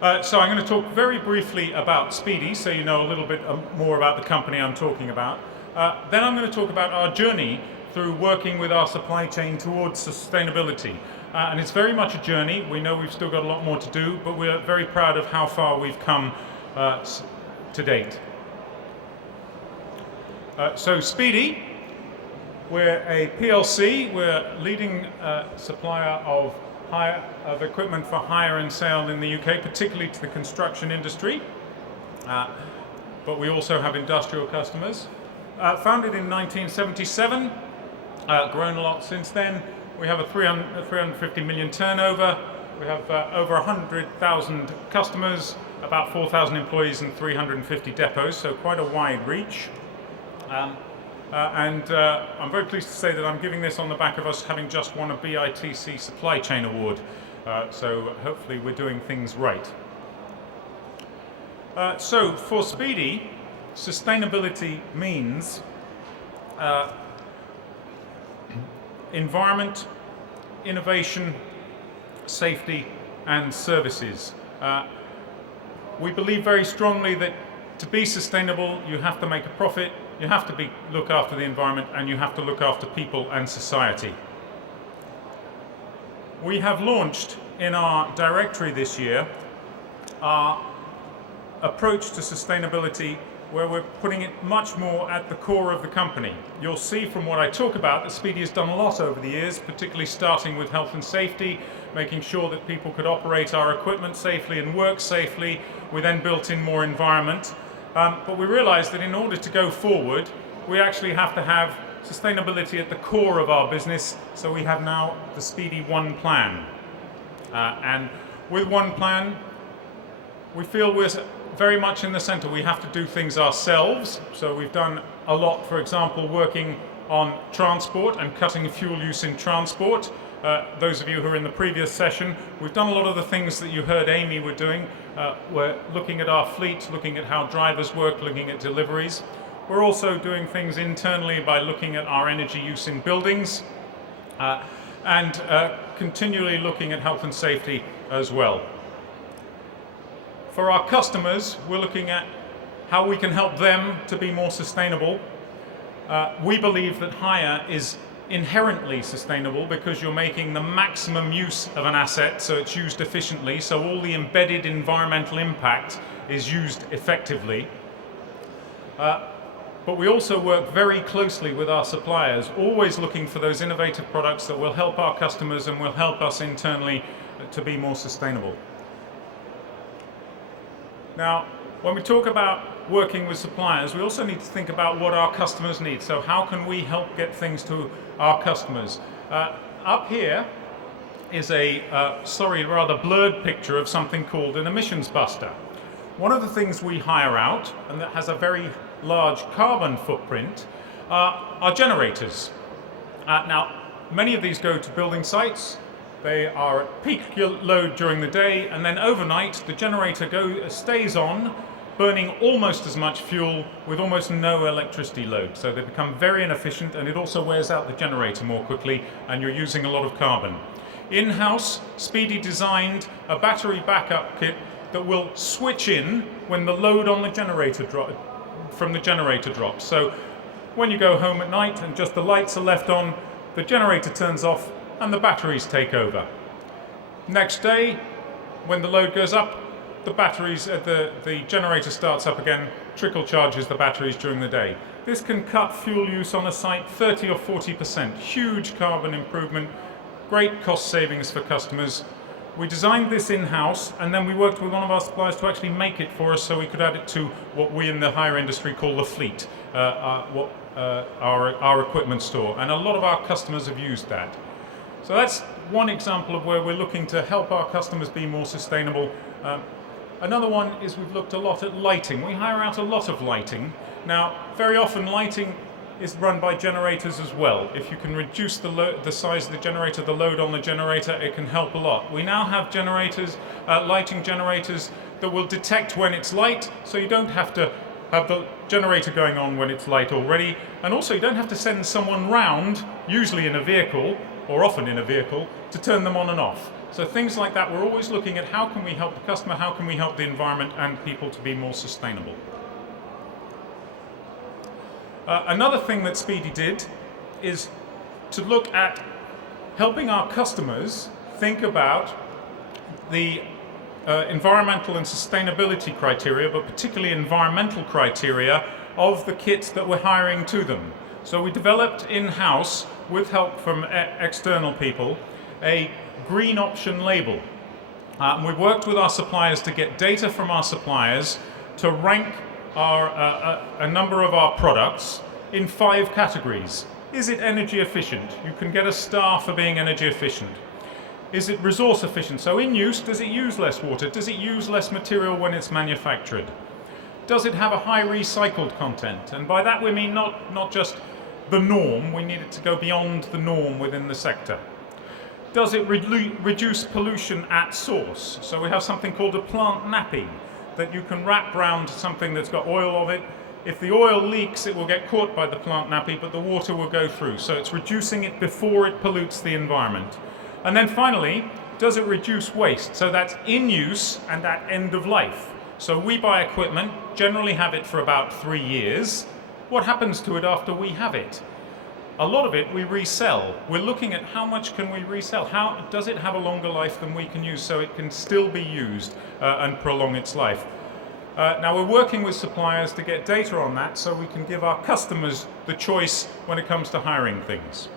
So I'm going to talk very briefly about Speedy, so you know a little bit more about the company I'm talking about. Then I'm going to talk about our journey through working with our supply chain towards sustainability. And it's very much a journey. We know we've still got a lot more to do, but we're very proud of how far we've come to date. So Speedy, we're a PLC. We're leading supplier of equipment for hire and sale in the UK, particularly to the construction industry. But we also have industrial customers. Founded in 1977, grown a lot since then. We have a 350 million turnover. We have over 100,000 customers, about 4,000 employees and 350 depots, so quite a wide reach. I'm very pleased to say that I'm giving this on the back of us having just won a BITC Supply Chain Award. So hopefully we're doing things right. So for Speedy, sustainability means environment, innovation, safety, and services. We believe very strongly that to be sustainable, you have to make a profit, you have to look after the environment, and you have to look after people and society. We have launched in our directory this year our approach to sustainability, where we're putting it much more at the core of the company. You'll see from what I talk about that Speedy has done a lot over the years, particularly starting with health and safety, making sure that people could operate our equipment safely and work safely. We then built in more environment. But we realized that in order to go forward, we actually have to have sustainability at the core of our business. So we have now the Speedy One Plan. And with One Plan, we feel we're very much in the center. We have to do things ourselves. So we've done a lot, for example, working on transport and cutting fuel use in transport. Those of you who are in the previous session, we've done a lot of the things that you heard Amy were doing. We're looking at our fleet, looking at how drivers work, looking at deliveries. We're also doing things internally by looking at our energy use in buildings and continually looking at health and safety as well. For our customers, we're looking at how we can help them to be more sustainable. We believe that hire is inherently sustainable because you're making the maximum use of an asset so it's used efficiently, so all the embedded environmental impact is used effectively. But we also work very closely with our suppliers, always looking for those innovative products that will help our customers and will help us internally to be more sustainable. Now, when we talk about working with suppliers, we also need to think about what our customers need. So how can we help get things to our customers? Up here is a rather blurred picture of something called an emissions buster. One of the things we hire out, and that has a very large carbon footprint, are generators. Now, many of these go to building sites. They are at peak load during the day, and then overnight the generator stays on, burning almost as much fuel with almost no electricity load. So they become very inefficient, and it also wears out the generator more quickly, and you're using a lot of carbon. In-house, Speedy designed a battery backup kit that will switch in when the load on the generator drops. So when you go home at night and just the lights are left on, the generator turns off and the batteries take over. Next day, when the load goes up, the generator starts up again, trickle charges the batteries during the day. This can cut fuel use on a site 30 or 40%. Huge carbon improvement, great cost savings for customers. We designed this in-house, and then we worked with one of our suppliers to actually make it for us so we could add it to what we in the hire industry call the fleet, our equipment store. And a lot of our customers have used that. So that's one example of where we're looking to help our customers be more sustainable. Another one is we've looked a lot at lighting. We hire out a lot of lighting. Now, very often lighting is run by generators as well. If you can reduce the size of the generator, the load on the generator, it can help a lot. We now have lighting generators that will detect when it's light, so you don't have to have the generator going on when it's light already. And also you don't have to send someone round, usually in a vehicle, or often in a vehicle, to turn them on and off. So things like that, we're always looking at how can we help the customer, how can we help the environment and people to be more sustainable. Another thing that Speedy did is to look at helping our customers think about the environmental and sustainability criteria, but particularly environmental criteria of the kits that we're hiring to them. So we developed in-house, with help from external people, a green option label. And we've worked with our suppliers to get data from our suppliers to rank a number of our products in 5 categories. Is it energy efficient? You can get a star for being energy efficient. Is it resource efficient? So in use, does it use less water? Does it use less material when it's manufactured? Does it have a high recycled content? And by that we mean not just the norm, we need it to go beyond the norm within the sector. Does it reduce pollution at source? So we have something called a plant nappy that you can wrap around something that's got oil of it. If the oil leaks, it will get caught by the plant nappy, but the water will go through. So it's reducing it before it pollutes the environment. And then finally, does it reduce waste? So that's in use and at end of life. So we buy equipment, generally have it for about 3 years. What happens to it after we have it? A lot of it we resell. We're looking at how much can we resell? How does it have a longer life than we can use so it can still be used and prolong its life? Now we're working with suppliers to get data on that so we can give our customers the choice when it comes to hiring things.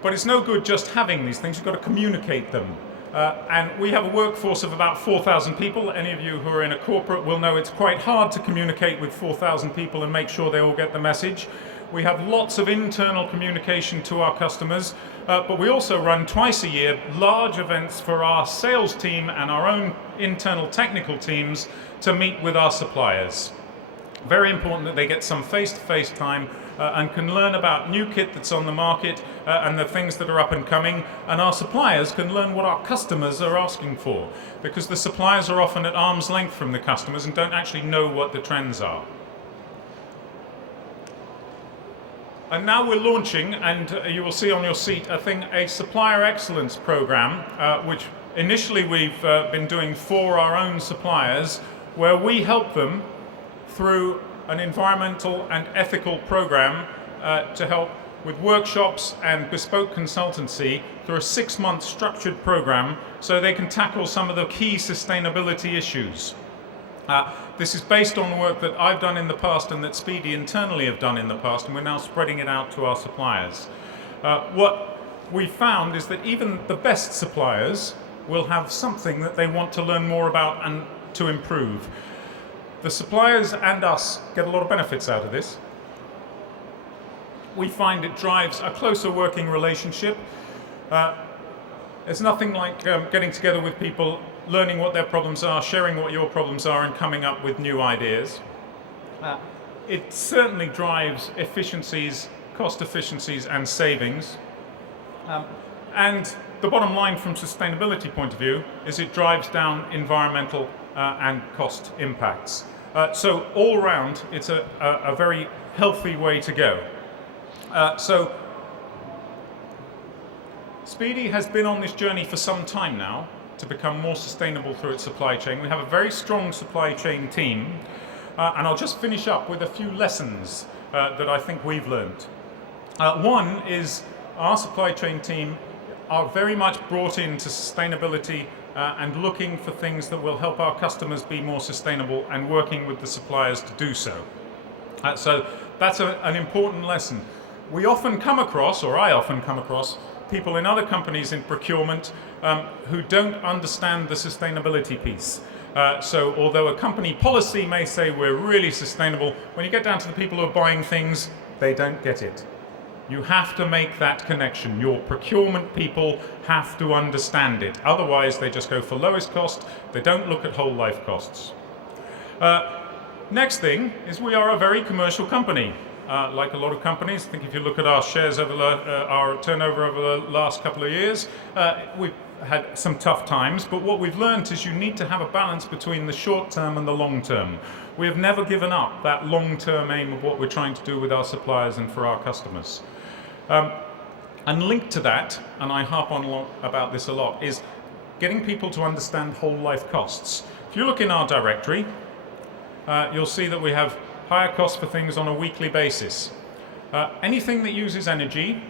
But it's no good just having these things, you've got to communicate them. And we have a workforce of about 4,000 people. Any of you who are in a corporate will know it's quite hard to communicate with 4,000 people and make sure they all get the message. We have lots of internal communication to our customers, but we also run twice a year large events for our sales team and our own internal technical teams to meet with our suppliers. Very important that they get some face-to-face time and can learn about new kit that's on the market and the things that are up and coming, and our suppliers can learn what our customers are asking for, because the suppliers are often at arm's length from the customers and don't actually know what the trends are. And now we're launching, and you will see on your seat, a supplier excellence program, which initially we've been doing for our own suppliers, where we help them through an environmental and ethical program to help with workshops and bespoke consultancy through a 6-month structured program so they can tackle some of the key sustainability issues. This is based on work that I've done in the past and that Speedy internally have done in the past, and we're now spreading it out to our suppliers. What we found is that even the best suppliers will have something that they want to learn more about and to improve. The suppliers and us get a lot of benefits out of this. We find it drives a closer working relationship. There's nothing like getting together with people, learning what their problems are, sharing what your problems are, and coming up with new ideas. It certainly drives efficiencies, cost efficiencies and savings. And the bottom line from sustainability point of view is it drives down environmental and cost impacts. So all around, it's a very healthy way to go. So Speedy has been on this journey for some time now to become more sustainable through its supply chain. We have a very strong supply chain team, and I'll just finish up with a few lessons that I think we've learned. One is our supply chain team are very much brought into sustainability and looking for things that will help our customers be more sustainable and working with the suppliers to do so. So that's an important lesson. We often come across, or I often come across, people in other companies in procurement who don't understand the sustainability piece. So although a company policy may say we're really sustainable, when you get down to the people who are buying things, they don't get it. You have to make that connection. Your procurement people have to understand it. Otherwise, they just go for lowest cost. They don't look at whole life costs. Next thing is we are a very commercial company. like a lot of companies. I think if you look at our shares over our turnover over the last couple of years, we've had some tough times, but what we've learned is you need to have a balance between the short term and the long term. We have never given up that long-term aim of what we're trying to do with our suppliers and for our customers. And linked to that, and I harp on about this a lot, is getting people to understand whole life costs. If you look in our directory, you'll see that we have higher costs for things on a weekly basis. Anything that uses energy,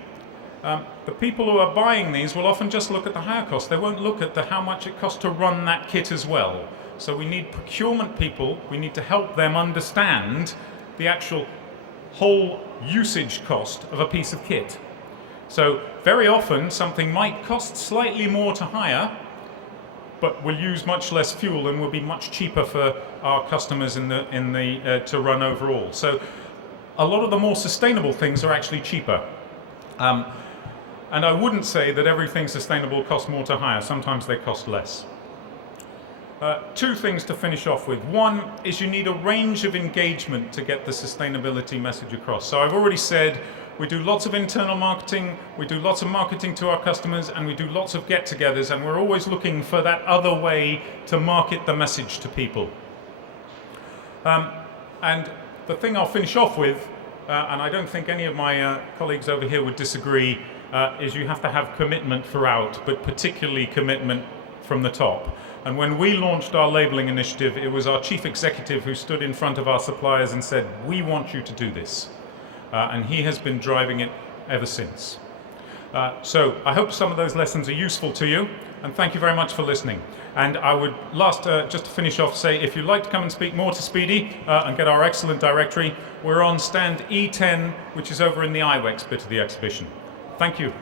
the people who are buying these will often just look at the higher cost. They won't look at how much it costs to run that kit as well. So we need procurement people, we need to help them understand the actual whole usage cost of a piece of kit. So very often something might cost slightly more to hire, but will use much less fuel and will be much cheaper for our customers to run overall. So a lot of the more sustainable things are actually cheaper. And I wouldn't say that everything sustainable costs more to hire. Sometimes they cost less. Two things to finish off with. One is you need a range of engagement to get the sustainability message across. So I've already said we do lots of internal marketing, we do lots of marketing to our customers, and we do lots of get-togethers, and we're always looking for that other way to market the message to people. And the thing I'll finish off with, and I don't think any of my colleagues over here would disagree, is you have to have commitment throughout, but particularly commitment from the top. And when we launched our labeling initiative, it was our chief executive who stood in front of our suppliers and said, "We want you to do this." And he has been driving it ever since. So I hope some of those lessons are useful to you, and thank you very much for listening. And I would just to finish off, say if you'd like to come and speak more to Speedy and get our excellent directory, we're on stand E10, which is over in the IWEX bit of the exhibition. Thank you.